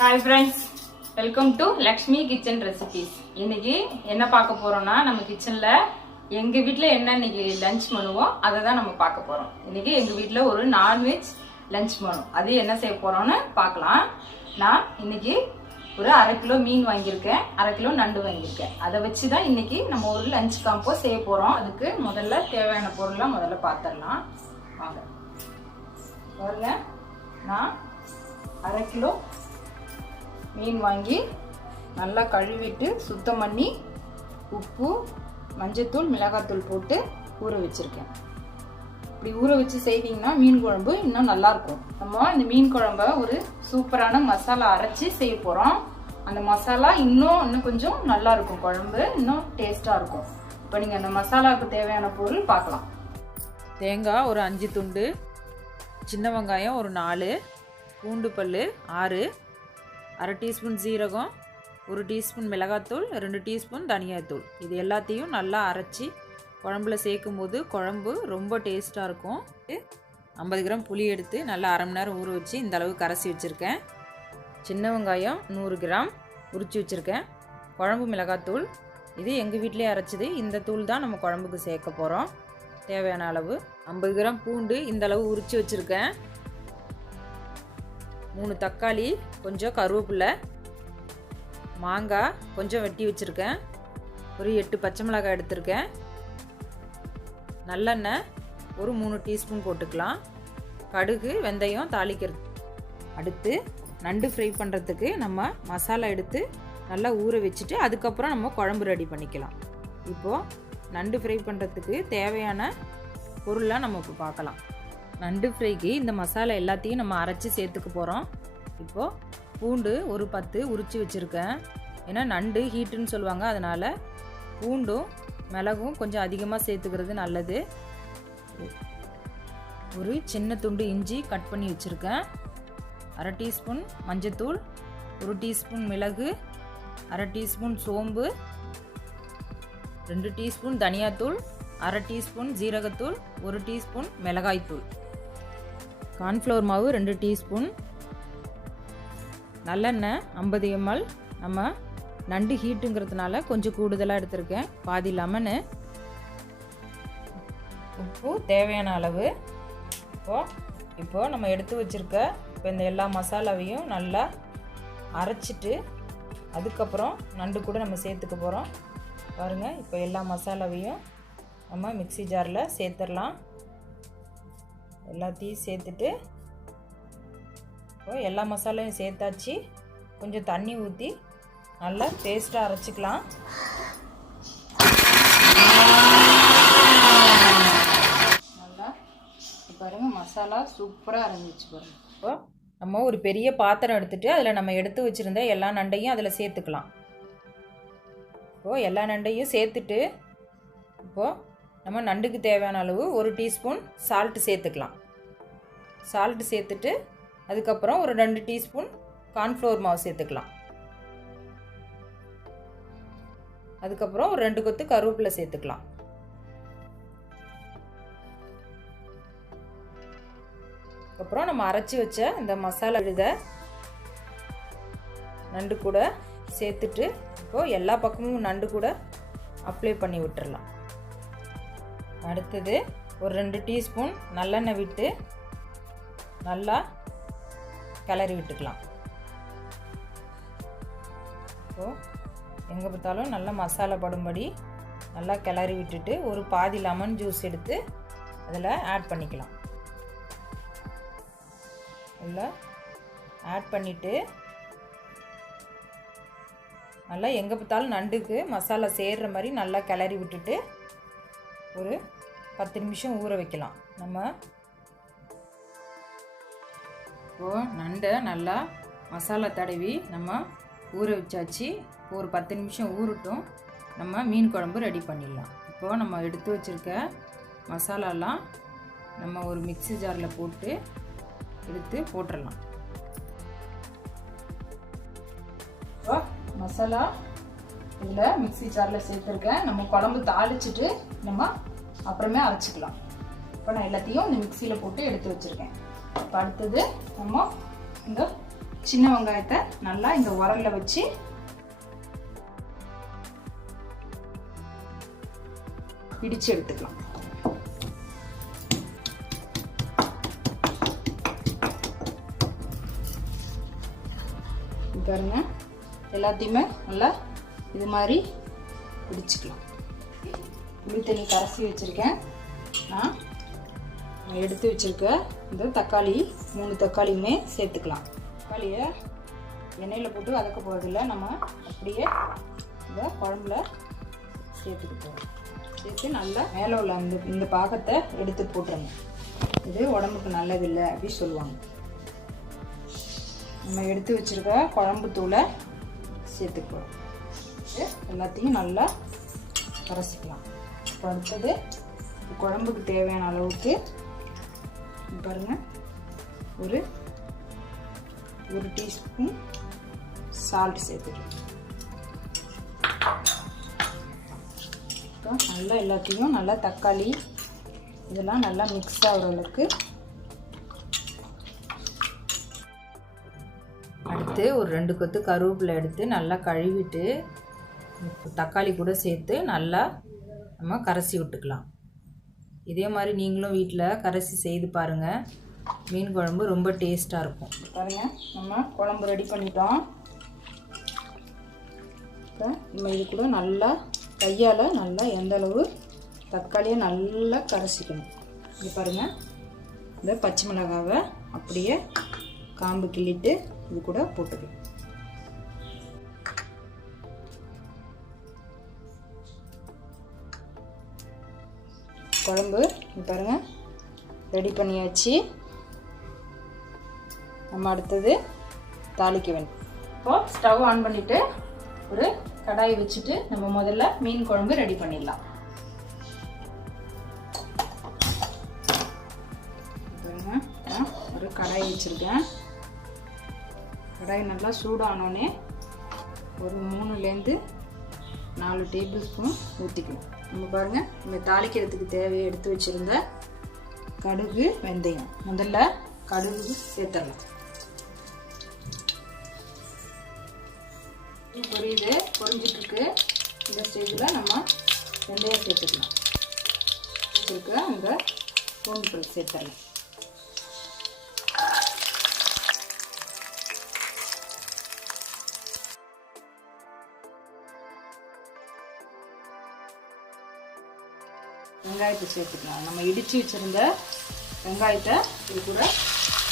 Hi friends, welcome to Lakshmi kitchen recipes. இன்னைக்கு என்ன பார்க்க போறோம்னா, நம்ம கிச்சன்ல எங்க வீட்ல என்ன இன்னைக்கு லஞ்ச் மெனுவோ அதை தான் நம்ம பார்க்க போறோம். இன்னைக்கு எங்க வீட்ல ஒரு நான்வெஜ் லஞ்ச் மெனு, அது என்ன செய்ய போறோம்னு பார்க்கலாம். நான் இன்னைக்கு ஒரு 1/2 கிலோ மீன் வாங்கியிருக்கேன், 1/2 கிலோ நண்டு வாங்கியிருக்கேன். அதை வச்சு தான் இன்னைக்கு நம்ம ஒரு லஞ்ச் காம்போ செய்ய போறோம். அதுக்கு முதல்ல தேவையான பொருள்லாம் முதல்ல பார்த்துடலாம் வாங்க. பாருங்க, நான் 1/2 கிலோ மீன் வாங்கி நல்லா கழுவிட்டு சுத்தம் பண்ணி உப்பு, மஞ்சத்தூள், மிளகாத்தூள் போட்டு ஊற வச்சிருக்கேன். இப்படி ஊற வச்சு செய்தீங்கன்னா மீன் குழம்பு இன்னும் நல்லா இருக்கும். நம்ம இந்த மீன் குழம்ப ஒரு சூப்பரான மசாலா அரைச்சி செய்ய போறோம். அந்த மசாலா இன்னும் கொஞ்சம் நல்லா இருக்கும், குழம்பு இன்னும் டேஸ்டா இருக்கும். இப்போ நீங்க அந்த மசாலாவுக்கு தேவையான பொருள் பார்க்கலாம். தேங்காய் ஒரு 5 துண்டு, சின்ன வெங்காயம் ஒரு 4, பூண்டு பல் 6, 1/2 டீஸ்பூன் ஜீரகம், 1 டீஸ்பூன் மிளகாத்தூள், 2 டீஸ்பூன் தனியாத்தூள். இது எல்லாத்தையும் நல்லா அரைச்சி குழம்புல சேர்க்கும் போது குழம்பு ரொம்ப டேஸ்ட்டாக இருக்கும். 50 கிராம் புளி எடுத்து நல்லா 1/2 மணி நேரம் ஊற வச்சு இந்த அளவு கரைச்சி வச்சுருக்கேன். சின்ன வெங்காயம் 100 கிராம் உரித்து வச்சுருக்கேன். குழம்பு மிளகாத்தூள் இது எங்கள் வீட்டிலே அரைச்சிது, இந்த தூள் தான் நம்ம குழம்புக்கு சேர்க்க போகிறோம். தேவையான அளவு 50 கிராம் பூண்டு இந்த அளவு உரித்து வச்சுருக்கேன். 3 தக்காளி, கொஞ்சம் கருவேப்பிலை, மாங்காய் கொஞ்சம் வெட்டி வச்சுருக்கேன். ஒரு 8 பச்சை மிளகாய் எடுத்திருக்கேன். நல்லெண்ணெய் ஒரு 3 டீஸ்பூன் போட்டுக்கலாம். கடுகு, வெந்தயம் தாளிக்கிறது. அடுத்து நண்டு ஃப்ரை பண்ணுறதுக்கு நம்ம மசாலா எடுத்து நல்லா ஊற வச்சுட்டு அதுக்கப்புறம் நம்ம குழம்பு ரெடி பண்ணிக்கலாம். இப்போது நண்டு ஃப்ரை பண்ணுறதுக்கு தேவையான பொருளாக நம்ம இப்போ பார்க்கலாம். நண்டு ஃப்ரைக்கு இந்த மசாலா எல்லாத்தையும் நம்ம அரைச்சி சேர்த்துக்க போகிறோம். இப்போது பூண்டு ஒரு 10 உரித்து வச்சுருக்கேன். ஏன்னா நண்டு ஹீட்டுன்னு சொல்லுவாங்க, அதனால் பூண்டும் மிளகும் கொஞ்சம் அதிகமாக சேர்த்துக்கிறது நல்லது. ஒரு சின்ன துண்டு இஞ்சி கட் பண்ணி வச்சுருக்கேன். 1/2 டீஸ்பூன் மஞ்சத்தூள், 1 டீஸ்பூன் மிளகு, 1/2 டீஸ்பூன் சோம்பு, 2 டீஸ்பூன் தனியாத்தூள், 1/2 டீஸ்பூன் ஜீரகத்தூள், 1 டீஸ்பூன் மிளகாய்த்தூள், கார்ன்ஃப்ளவர் மாவு 2 டீஸ்பூன், நல்லெண்ணெய் 50 ml. நம்ம நண்டு ஹீட்டுங்கிறதுனால கொஞ்சம் கூடுதலாக எடுத்திருக்கேன். பாதி லெமனு, உப்பு தேவையான அளவு. இப்போது நம்ம எடுத்து வச்சுருக்க இப்போ இந்த எல்லா மசாலாவையும் நல்லா அரைச்சிட்டு அதுக்கப்புறம் நண்டு கூட நம்ம சேர்த்துக்க போகிறோம். பாருங்கள், இப்போ எல்லா மசாலாவையும் நம்ம மிக்ஸி ஜாரில் சேர்த்துடலாம். எல்லாத்தையும் சேர்த்துட்டு இப்போ எல்லா மசாலையும் சேர்த்தாச்சு. கொஞ்சம் தண்ணி ஊற்றி நல்லா பேஸ்ட்டாக அரைச்சிக்கலாம். நல்லா பாருங்கள், மசாலா சூப்பராக அரைஞ்சிச்சு பாருங்கள். இப்போ நம்ம ஒரு பெரிய பாத்திரம் எடுத்துகிட்டு அதில் நம்ம எடுத்து வச்சுருந்த எல்லா நண்டையும் அதில் சேர்த்துக்கலாம். இப்போது எல்லா நண்டையும் சேர்த்துட்டு இப்போது நம்ம நண்டுக்கு தேவையான அளவு 1 டீஸ்பூன் சால்ட்டு சேர்த்துக்கலாம். சால்ட்டு சேர்த்துட்டு அதுக்கப்புறம் ஒரு 2 டீஸ்பூன் கார்ன்ஃப்ளவர் மாவு சேர்த்துக்கலாம். அதுக்கப்புறம் ஒரு 2 கொத்து கருவேப்பிலை சேர்த்துக்கலாம். அதுக்கப்புறம் நம்ம அரைச்சி வச்ச இந்த மசாலா விழுத நண்டு கூட சேர்த்துட்டு இப்போது எல்லா பக்கமும் நண்டு கூட அப்ளை பண்ணி விட்டுறலாம். அடுத்தது ஒரு 2 டீஸ்பூன் நல்லெண்ணெய் விட்டு நல்லா கிளறி விட்டுக்கலாம். இப்போது எங்கே பார்த்தாலும் நல்லா மசாலா படும்படி நல்லா கிளறி விட்டுட்டு ஒரு பாதி லெமன் ஜூஸ் எடுத்து அதில் ஆட் பண்ணிக்கலாம். அதில் ஆட் பண்ணிவிட்டு நல்லா எங்கே பார்த்தாலும் நண்டுக்கு மசாலா சேர்கிற மாதிரி நல்லா கிளறி விட்டுட்டு ஒரு 10 நிமிஷம் ஊற வைக்கலாம். நம்ம இப்போது நண்டை நல்லா மசாலா தடவி நம்ம ஊற வச்சாச்சு. ஒரு 10 நிமிஷம் ஊறட்டும், நம்ம மீன் குழம்பு ரெடி பண்ணிடலாம். இப்போது நம்ம எடுத்து வச்சுருக்க மசாலாலாம் நம்ம ஒரு மிக்ஸி ஜாரில் போட்டு எடுத்து போட்டுடலாம். இப்போ மசாலா இதில் மிக்ஸி ஜாரில் சேர்த்துருக்கேன். நம்ம குழம்பு தாளிச்சிட்டு நம்ம அப்புறமே அரைச்சிக்கலாம். இப்போ நான் எல்லாத்தையும் இந்த மிக்சியில் போட்டு எடுத்து வச்சுருக்கேன். இப்போ அடுத்தது நம்ம இந்த சின்ன வெங்காயத்தை நல்லா இந்த உரல்ல வச்சு இடிச்சு எடுத்துக்கலாம். பாருங்க, எல்லாத்தையுமே நல்லா இது மாதிரி இடிச்சுக்கலாம். புளி தண்ணி கரைச்சி வச்சிருக்கேன். நான் எடுத்து வச்சிருக்க இந்த தக்காளி 3 தக்காளியுமே சேர்த்துக்கலாம். தக்காளியை எண்ணெயில் போட்டு வதக்க போகிறதில்ல, நம்ம அப்படியே இந்த குழம்புல சேர்த்துக்கிட்டோம். சேர்த்து நல்லா மேலே உள்ள இந்த பாகத்தை எடுத்து போட்டுருங்க. இது உடம்புக்கு நல்லதில்லை அப்படி சொல்லுவாங்க. நம்ம எடுத்து வச்சிருக்க குழம்பு தூளை சேர்த்துக்குவோம். எல்லாத்தையும் நல்லா கரைச்சிக்கலாம். இப்போ அடுத்தது குழம்புக்கு தேவையான அளவுக்கு பாருங்க, ஒரு டீஸ்பூன் சால்ட் சேர்த்துக்கலாம். நல்லா எல்லாத்தையும் நல்லா தக்காளி இதெல்லாம் நல்லா மிக்ஸ் ஆகிற அளவுக்கு. அடுத்து ஒரு 2 கொத்து கருவேப்பிலை எடுத்து நல்லா கழுவிட்டு தக்காளி கூட சேர்த்து நல்லா நம்ம கரைச்சி விட்டுக்கலாம். இதே மாதிரி நீங்களும் வீட்டில் கரைச்சி செய்து பாருங்கள். மீன் குழம்பு ரொம்ப டேஸ்ட்டாக இருக்கும். பாருங்கள், நம்ம குழம்பு ரெடி பண்ணிட்டோம். இப்போ நம்ம இது கூட நல்லா கையால் நல்லா எந்த அளவு தக்காளியை நல்லா கரைச்சிக்கணும். இது பாருங்கள், இந்த பச்சை மிளகாவை அப்படியே காம்பு கிள்ளிட்டு இது கூட போட்டுக்கலாம். குழம்பு பாருங்க ரெடி பண்ணியாச்சு. நம்ம அடுத்தது தாளிக்க வேண்டும். இப்போ ஸ்டவ் ஆன் பண்ணிட்டு ஒரு கடாய் வச்சுட்டு நம்ம முதல்ல மீன் குழம்பு ரெடி பண்ணிடலாம். பாருங்க, ஒரு கடாய் வச்சிருக்கேன். கடாய் நல்லா சூடானோடனே ஒரு 3லேருந்து 4 டேபிள் ஸ்பூன் ஊற்றிக்கணும். நம்ம பாருங்கள், நம்ம தாளிக்கிறதுக்கு தேவையை எடுத்து வச்சுருந்த கடுகு வெந்தயம். முதல்ல கடுகு சேர்த்துடலாம். பொரிஞ்சிட்ருக்கு. இந்த ஸ்டேஜில் நம்ம வெந்தயம் சேர்த்துக்கலாம். வச்சுருக்க அந்த பூண்டு சேர்த்துடலாம். வெங்காயத்தை சேர்த்துக்கலாம். நம்ம இடித்து வச்சுருந்த வெங்காயத்தை இது கூட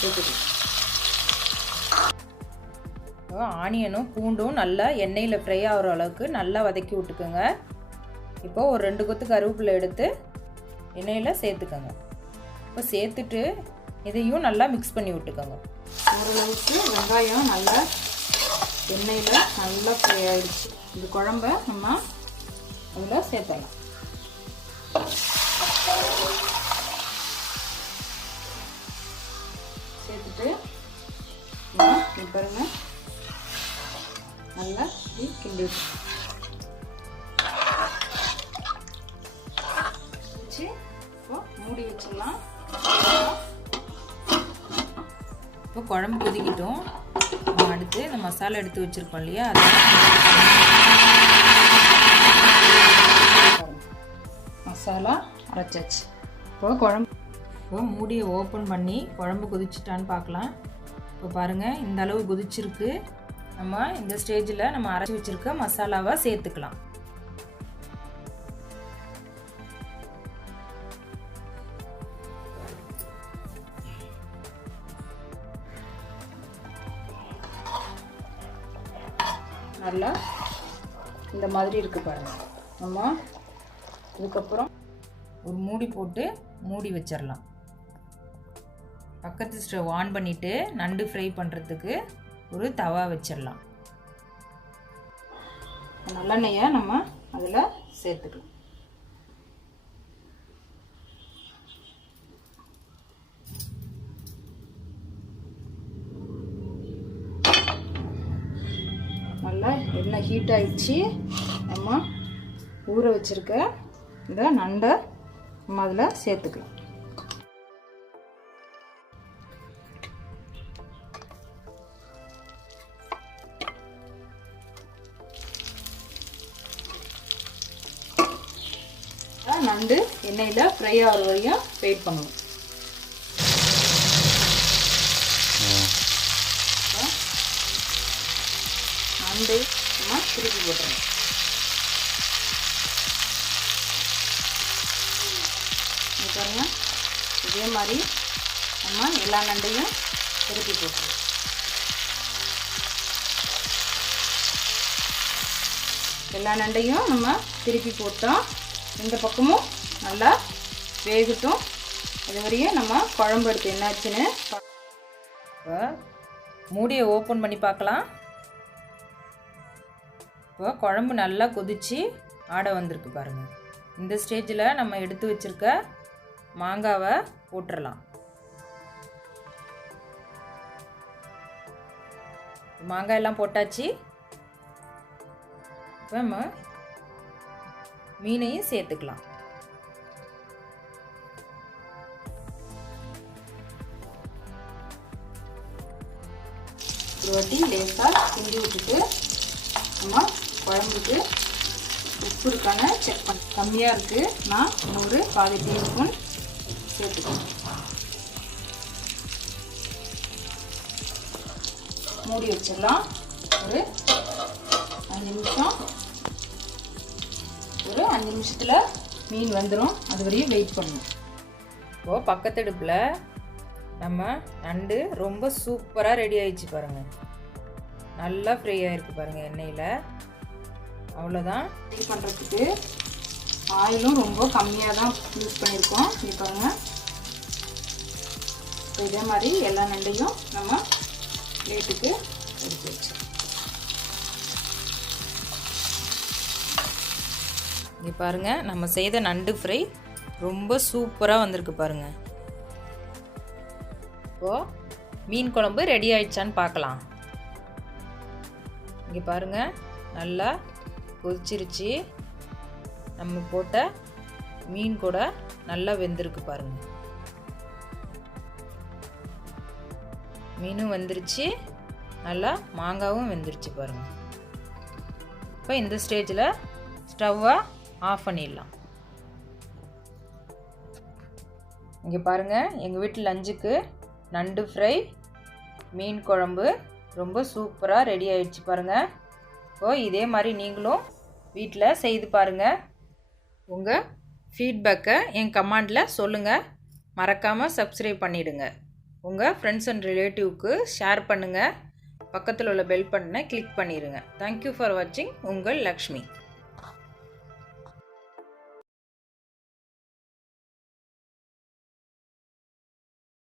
சேர்த்துக்கலாம். ஆனியனும் பூண்டும் நல்லா எண்ணெயில் ஃப்ரை ஆகிற அளவுக்கு நல்லா வதக்கி விட்டுக்குங்க. இப்போது ஒரு 2 கொத்து கருவேப்பிலை எடுத்து எண்ணெயில் சேர்த்துக்கோங்க. இப்போ சேர்த்துட்டு இதையும் நல்லா மிக்ஸ் பண்ணி விட்டுக்கோங்க. ஓரளவுக்கு வெங்காயம் நல்லா எண்ணெயில் நல்லா ஃப்ரை ஆகிடுச்சு. இந்த குழம்ப நம்ம அதில் சேர்த்தலாம். சேர்த்துட்டு பாருங்க நல்லா கிண்டி வச்சு மூடி வச்சிடலாம். இப்போ குழம்பு கொதிக்கிட்டோம். அடுத்து இந்த மசாலா எடுத்து வச்சுருக்கோம் இல்லையா, மசாலா அரைச்சாச்சு. இப்போ மூடியை ஓப்பன் பண்ணி குழம்பு கொதிச்சிட்டான்னு பார்க்கலாம். இப்போ பாருங்கள், இந்த அளவு கொதிச்சிருக்கு. நம்ம இந்த ஸ்டேஜில் நம்ம அரைச்சி வச்சுருக்க மசாலாவை சேர்த்துக்கலாம். நல்லா இந்த மாதிரி இருக்குது பாருங்கள். நம்ம இதுக்கப்புறம் ஒரு மூடி போட்டு மூடி வச்சிடலாம். பக்கத்து ஸ்டவ் ஆன் பண்ணிவிட்டு நண்டு ஃப்ரை பண்ணுறதுக்கு ஒரு தவா வச்சிடலாம். நல்லெண்ணெயை நம்ம அதில் சேர்த்துக்கலாம். நல்லா எண்ணெய் ஹீட் ஆகிடுச்சு. நம்ம ஊற வச்சுருக்க இந்த நண்டை நம்ம அதில் சேர்த்துக்கலாம். நண்டு எண்ணெயில் ஃப்ரை ஆகிற வரையும் வெயிட் பண்ணுவோம். நண்டு நம்ம திருப்பி போட்டுறோம். பாருங்க, இதே மாதிரி நம்ம எல்லா நண்டையும் திருப்பி போட்டுருவோம். எல்லா நண்டையும் நம்ம திருப்பி போட்டோம். இந்த பக்கமும் நல்லா வேகட்டும். அது வரையும் நம்ம குழம்பு எடுத்து என்னாச்சுன்னு இப்போ மூடியை ஓப்பன் பண்ணி பார்க்கலாம். இப்போ குழம்பு நல்லா கொதித்து ஆடை வந்திருக்கு பாருங்கள். இந்த ஸ்டேஜில் நம்ம எடுத்து வச்சுருக்க மாங்காவை போட்டுடலாம். மாங்காய் எல்லாம் போட்டாச்சு. இப்போ நம்ம மீனையும் சேர்த்துக்கலாம். ஒரு வாட்டி லேசாக கிண்டி விட்டுட்டு நம்ம குழம்புக்கு உப்பு இருக்கான்னு செக் பண்ண. கம்மியாக இருக்குது, நான் இன்னொரு 1/4 டீஸ்பூன் சேர்த்துக்கணும். மூடி வச்சிடலாம். ஒரு 5 நிமிஷம். ஒரு 5 நிமிஷத்தில் மீன் வந்துடும். அது வரையும் வெயிட் பண்ணணும். இப்போது பக்கத்தடுப்பில் நம்ம நண்டு ரொம்ப சூப்பராக ரெடி ஆகிடுச்சு பாருங்கள். நல்லா ஃப்ரை ஆகிருக்கு பாருங்கள் எண்ணெயில். அவ்வளோதான். ஃப்ரை பண்ணுறதுக்கு ஆயிலும் ரொம்ப கம்மியாக தான் யூஸ் பண்ணியிருக்கோம். இது பாருங்கள். இதே மாதிரி எல்லா நண்டையும் நம்ம பிளேட்டுக்கு எடுத்து வச்சோம். இங்கே பாருங்கள், நம்ம செய்த நண்டு ஃப்ரை ரொம்ப சூப்பராக வந்திருக்கு பாருங்கள். இப்போது மீன் குழம்பு ரெடி ஆயிடுச்சான்னு பார்க்கலாம். இங்கே பாருங்கள், நல்லா கொதிச்சிருச்சு. நம்ம போட்ட மீன் கூட நல்லா வெந்திருக்கு பாருங்கள். மீனும் வெந்துருச்சு, நல்லா மாங்காவும் வெந்துருச்சு பாருங்கள். இப்போ இந்த ஸ்டேஜில் ஸ்டவ்வை ஆஃப் பண்ணிடலாம். இங்கே பாருங்கள், எங்கள் வீட்டு லஞ்சுக்கு நண்டு ஃப்ரை, மீன் குழம்பு ரொம்ப சூப்பராக ரெடி ஆயிடுச்சு பாருங்கள். இப்போது இதே மாதிரி நீங்களும் வீட்டில் செய்து பாருங்கள். உங்கள் ஃபீட்பேக்கை என் கமெண்டில் சொல்லுங்கள். மறக்காமல் சப்ஸ்கிரைப் பண்ணிவிடுங்க. உங்கள் ஃப்ரெண்ட்ஸ் அண்ட் ரிலேட்டிவ்க்கு ஷேர் பண்ணுங்கள். பக்கத்தில் உள்ள பெல் பட்டனை கிளிக் பண்ணிடுங்க. தேங்க்யூ ஃபார் வாட்சிங். உங்கள் லக்ஷ்மி.